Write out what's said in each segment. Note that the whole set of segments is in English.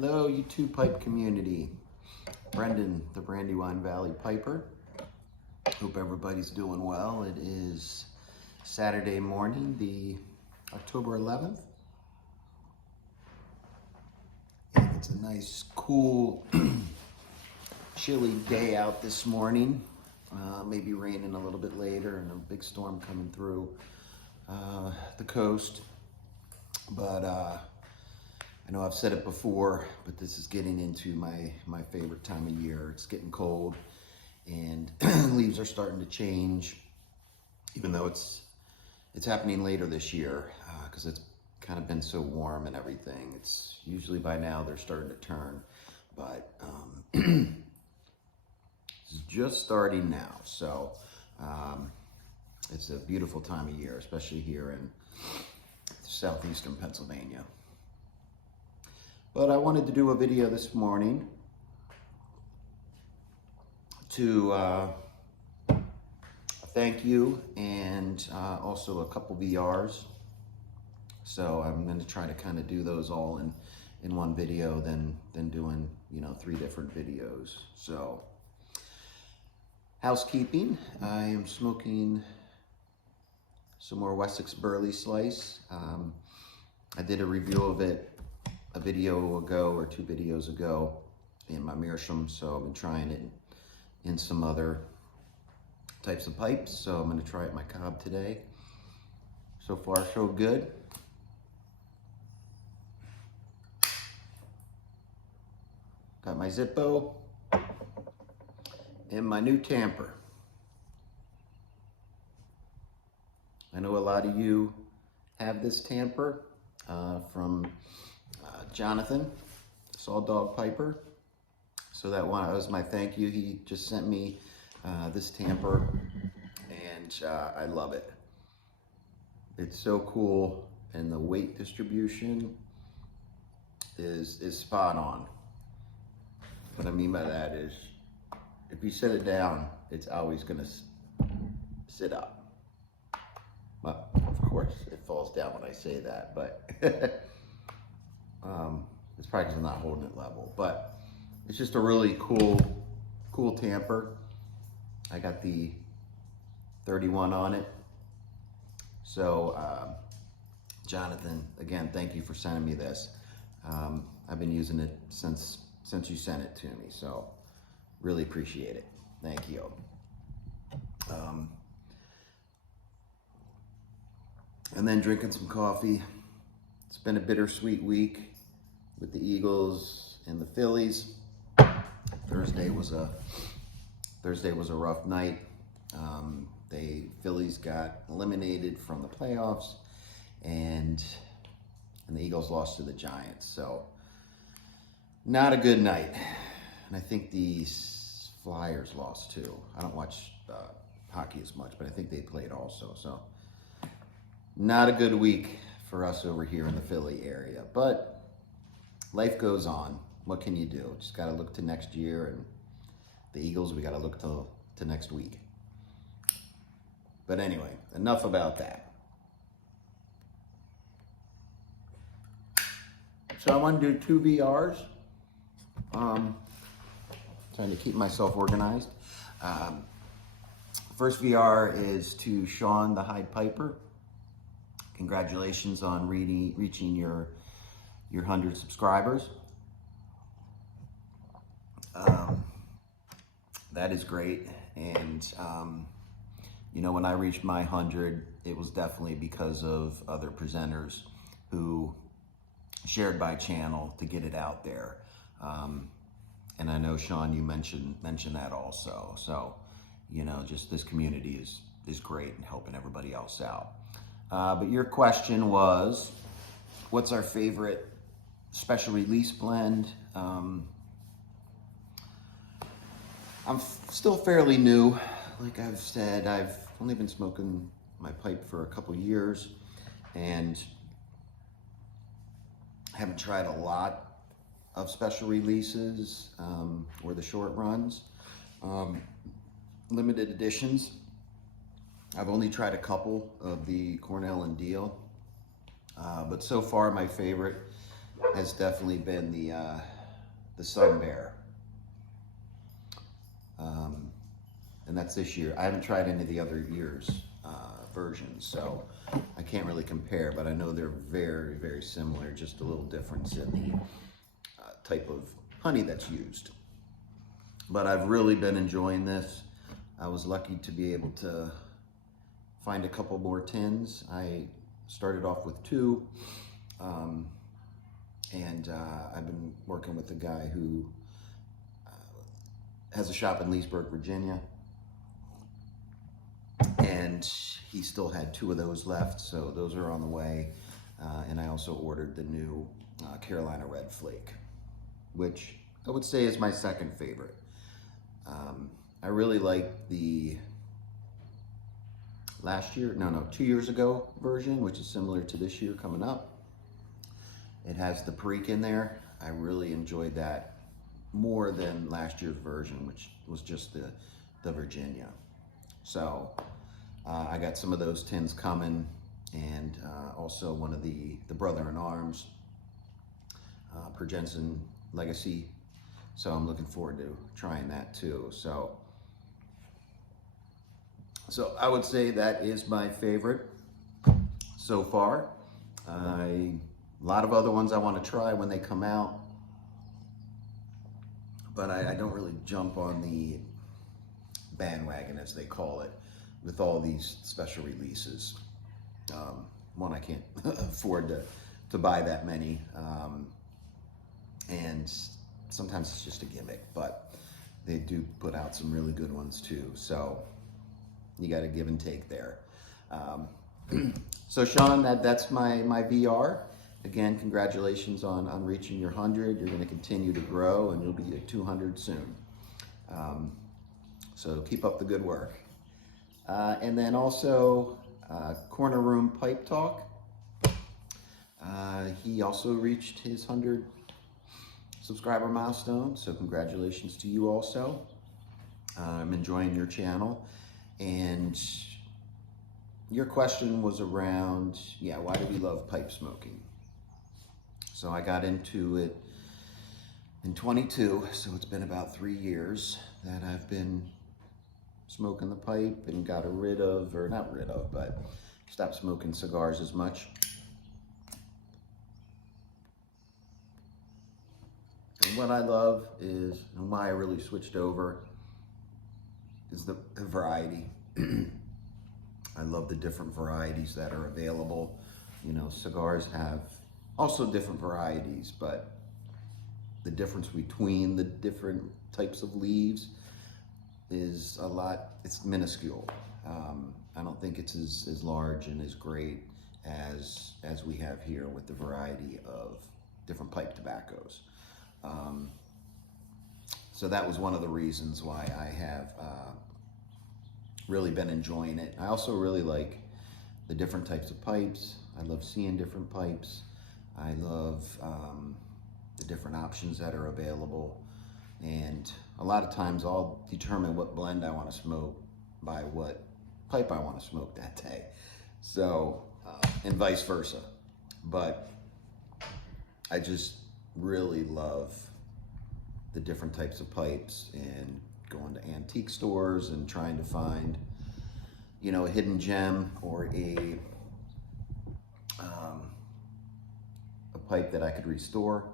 Hello, YouTube pipe community. Brendan, the Brandywine Valley Piper. Hope everybody's doing well. It is Saturday morning, the October 11th. And it's a nice, cool, chilly day out this morning. Maybe raining a little bit later and a big storm coming through the coast. But I know I've said it before, but this is getting into my favorite time of year. It's getting cold and leaves are starting to change, even though it's happening later this year because it's kind of been so warm and everything. It's usually by now they're starting to turn, but it's just starting now. So it's a beautiful time of year, especially here in southeastern Pennsylvania. But I wanted to do a video this morning to thank you and also a couple VRs. So I'm going to try to kind of do those all in one video than doing, 3 different videos. So housekeeping, I am smoking some more Wessex Burley Slice. I did a review of it a video ago or 2 videos ago in my Meerschaum, so I've been trying it in some other types of pipes, so I'm going to try it in my Cobb today. So far so good. Got my Zippo and my new tamper. I know a lot of you have this tamper from Jonathan, Saw Dog Piper. So that was my thank you. He just sent me this tamper, and I love it. It's so cool, and the weight distribution is spot on. What I mean by that is, if you set it down, it's always gonna sit up. Well, of course, it falls down when I say that, but it's probably because I'm not holding it level. But it's just a really cool tamper. I got the 31 on it. So, Jonathan, again, thank you for sending me this. I've been using it since you sent it to me, so really appreciate it. Thank you. And then drinking some coffee. It's been a bittersweet week with the Eagles and the Phillies. Thursday was a rough night. The Phillies got eliminated from the playoffs, and the Eagles lost to the Giants. So not a good night. And I think the Flyers lost too. I don't watch hockey as much, but I think they played also. So not a good week for us over here in the Philly area. But life goes on. What can you do? Just got to look to next year, and the Eagles, we got to look to next week. But anyway, enough about that. So I want to do 2 VRs. Trying to keep myself organized. First VR is to Sean the Hyde Piper. Congratulations on reaching your 100 subscribers. That is great. And when I reached my 100, it was definitely because of other presenters who shared my channel to get it out there. And I know, Sean, you mentioned that also. So, just this community is great and helping everybody else out. But your question was, what's our favorite special release blend? I'm still fairly new. Like I've said, I've only been smoking my pipe for a couple years, and haven't tried a lot of special releases or the short runs. Limited editions. I've only tried a couple of the Cornell and Deal, but so far my favorite has definitely been the Sun Bear. And that's this year. I haven't tried any of the other years' versions, so I can't really compare, but I know they're very, very similar, just a little difference in the type of honey that's used. But I've really been enjoying this. I was lucky to be able to find a couple more tins. I started off with 2, and I've been working with a guy who has a shop in Leesburg, Virginia, and he still had 2 of those left, so those are on the way. And I also ordered the new Carolina Red Flake, which I would say is my second favorite. I really like the 2 years ago version, which is similar to this year coming up. It has the Perique in there. I really enjoyed that more than last year's version, which was just the Virginia. So I got some of those tins coming, and also one of the Brother-in-Arms, Perjensen Legacy. So I'm looking forward to trying that too. So I would say that is my favorite so far. A lot of other ones I want to try when they come out, but I don't really jump on the bandwagon, as they call it, with all these special releases. One, I can't afford to buy that many, and sometimes it's just a gimmick, but they do put out some really good ones too. So you got to give and take there. So Sean, that's my VR. Again, congratulations on reaching your 100. You're going to continue to grow, and you'll be at 200 soon. So keep up the good work. And then also Corner Room Pipe Talk. He also reached his 100 subscriber milestone, so congratulations to you also. I'm enjoying your channel. And your question was around, why do we love pipe smoking? So I got into it in 22, so it's been about 3 years that I've been smoking the pipe and but stopped smoking cigars as much. And what I love is, and why I really switched over, is the variety. I love the different varieties that are available. You know, cigars have also different varieties, but the difference between the different types of leaves is it's minuscule. I don't think it's as large and as great as we have here with the variety of different pipe tobaccos. So that was one of the reasons why I have really been enjoying it. I also really like the different types of pipes. I love seeing different pipes. I love the different options that are available. And a lot of times I'll determine what blend I want to smoke by what pipe I want to smoke that day. So, and vice versa. But I just really love the different types of pipes, and going to antique stores and trying to find, you know, a hidden gem or a pipe that I could restore,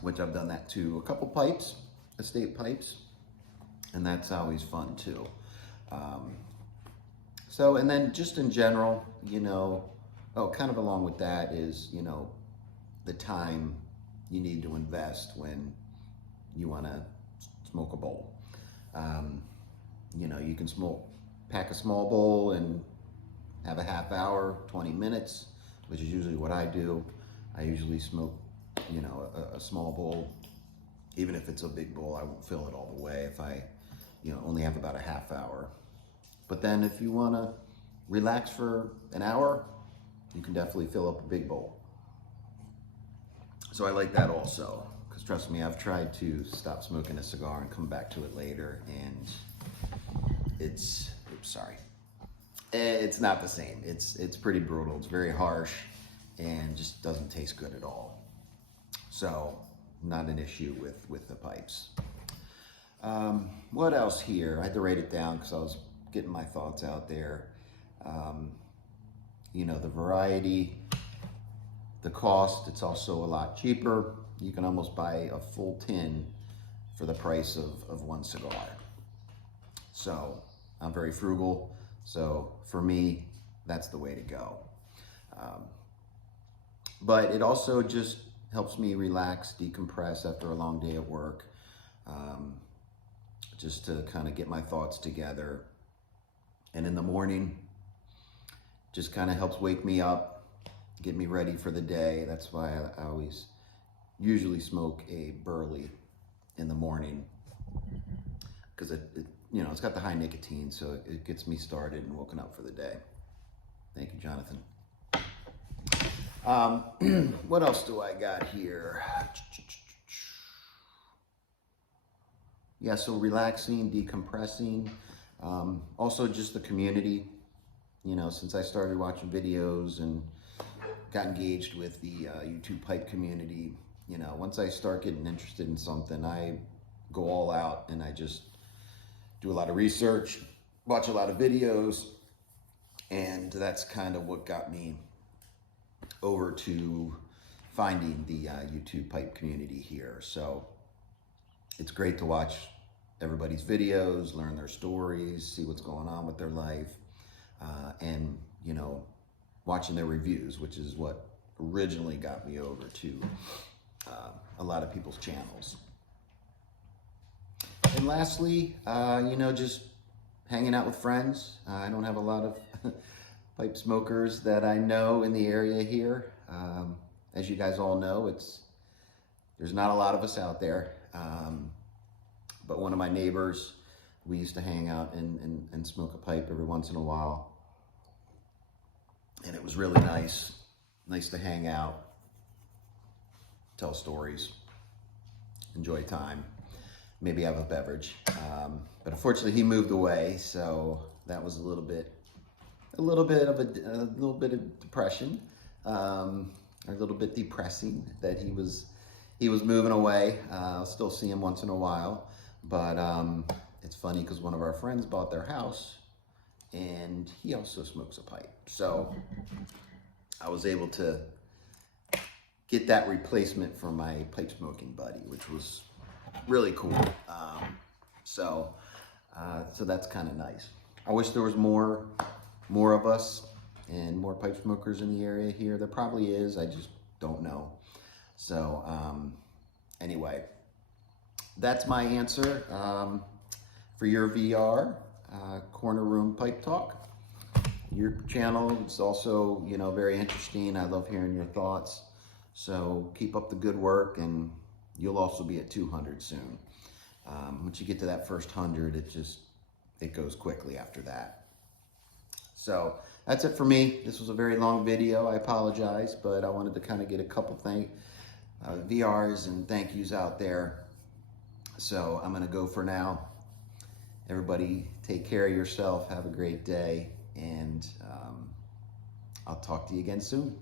which I've done that to a couple pipes, estate pipes, and that's always fun too. So, and then just in general, you know, kind of along with that is, you know, the time you need to invest when you want to smoke a bowl. You know, you can pack a small bowl and have a half hour, 20 minutes, which is usually what I do. I usually smoke, you know, a small bowl. Even if it's a big bowl, I won't fill it all the way if I, you know, only have about a half hour. But then if you want to relax for an hour, you can definitely fill up a big bowl. So I like that also, because trust me, I've tried to stop smoking a cigar and come back to it later, and it's not the same. It's pretty brutal. It's very harsh, and just doesn't taste good at all. So not an issue with the pipes. What else here? I had to write it down because I was getting my thoughts out there. You know, the variety, the cost, it's also a lot cheaper. You can almost buy a full tin for the price of one cigar. So I'm very frugal. So for me, that's the way to go. But it also just helps me relax, decompress after a long day at work. Just to kind of get my thoughts together. And in the morning, just kind of helps wake me up, get me ready for the day. That's why I always usually smoke a Burley in the morning, because it you know, it's got the high nicotine, so it gets me started and woken up for the day. Thank you, Jonathan. What else do I got here? Yeah, so relaxing, decompressing. Also just the community. You know, since I started watching videos and got engaged with the YouTube pipe community, you know, once I start getting interested in something, I go all out and I just do a lot of research, watch a lot of videos, and that's kind of what got me over to finding the YouTube pipe community here. So it's great to watch everybody's videos, learn their stories, see what's going on with their life, and, you know, watching their reviews, which is what originally got me over to a lot of people's channels. And lastly, you know, just hanging out with friends. I don't have a lot of pipe smokers that I know in the area here. As you guys all know, there's not a lot of us out there. But one of my neighbors, we used to hang out and smoke a pipe every once in a while. And it was really nice to hang out, tell stories, enjoy time, maybe have a beverage. But unfortunately he moved away, so that was a little bit of depression, or a little bit depressing that he was moving away. I'll still see him once in a while, but it's funny because one of our friends bought their house and he also smokes a pipe. So I was able to get that replacement for my pipe smoking buddy, which was really cool. So that's kind of nice. I wish there was more of us and more pipe smokers in the area here. There probably is, I just don't know. So anyway, that's my answer for your VR Corner Room Pipe Talk. Your channel is also, you know, very interesting. I love hearing your thoughts. So keep up the good work, and you'll also be at 200 soon. Once you get to that first 100, it goes quickly after that. So that's it for me. This was a very long video. I apologize, but I wanted to kind of get a couple VRs and thank yous out there. So I'm going to go for now. Everybody take care of yourself. Have a great day. And I'll talk to you again soon.